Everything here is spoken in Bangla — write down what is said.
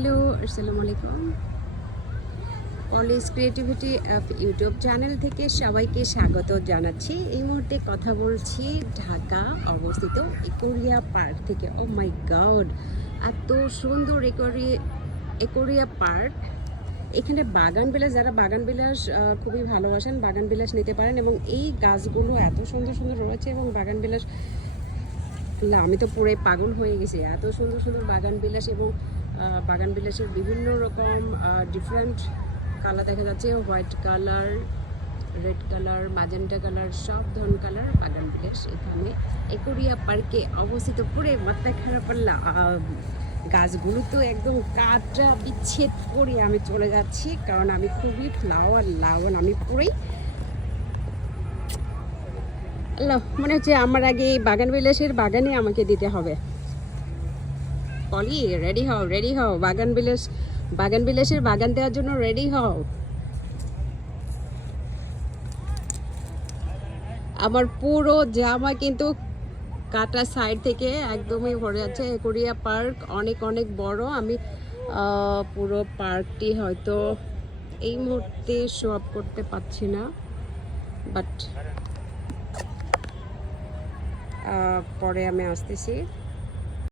হ্যালো, আসসালামু আলাইকুম। পলিস ক্রিয়েটিভিটি ইউটিউব চ্যানেল থেকে সবাইকে স্বাগত জানাচ্ছি। এই মুহূর্তে কথা বলছি ঢাকা অবস্থিত একুরিয়া পার্ক থেকে। ও মাই গড, এত সুন্দর একুরিয়া পার্ক। এখানে বাগান বিলাস, যারা বাগান বিলাস খুবই ভালোবাসেন বাগান বিলাস নিতে পারেন, এবং এই গাছগুলো এত সুন্দর সুন্দর রয়েছে এবং বাগান বিলাস আমি তো পুরো পাগল হয়ে গেছি। এত সুন্দর সুন্দর বাগান বিলাস এবং বাগান বিলাসের বিভিন্ন রকম ডিফারেন্ট কালার দেখা যাচ্ছে, white colour, red colour, magenta colour, সব ধরনের কালার বাগান বিলাস এখানে একুরিয়া পার্কে অবস্থিত। পুরে মাথা খারাপ পারলা, গাছগুলো তো একদম কাটা বিচ্ছেদ করে আমি চলে যাচ্ছি, কারণ আমি খুবই ফ্লাওয়ার লাভন। আমি পুরোই আল্লাহ, মনে হচ্ছে আমার আগে এই বাগান বিলাসের বাগানে আমাকে দিতে হবে। পলি, রেডি হও, রেডি হও, বাগান বিলাসের বাগান দেওয়ার জন্য রেডি হও। আমার পুরো জামা কিন্তু কাটা সাইড থেকে একদমই ভরে যাচ্ছে। একুরিয়া পার্ক অনেক অনেক বড়। আমি পুরো পার্কটি হয়তো এই মুহূর্তে শো আপ করতে পারছি না, বাট পরে আমি আসতেছি।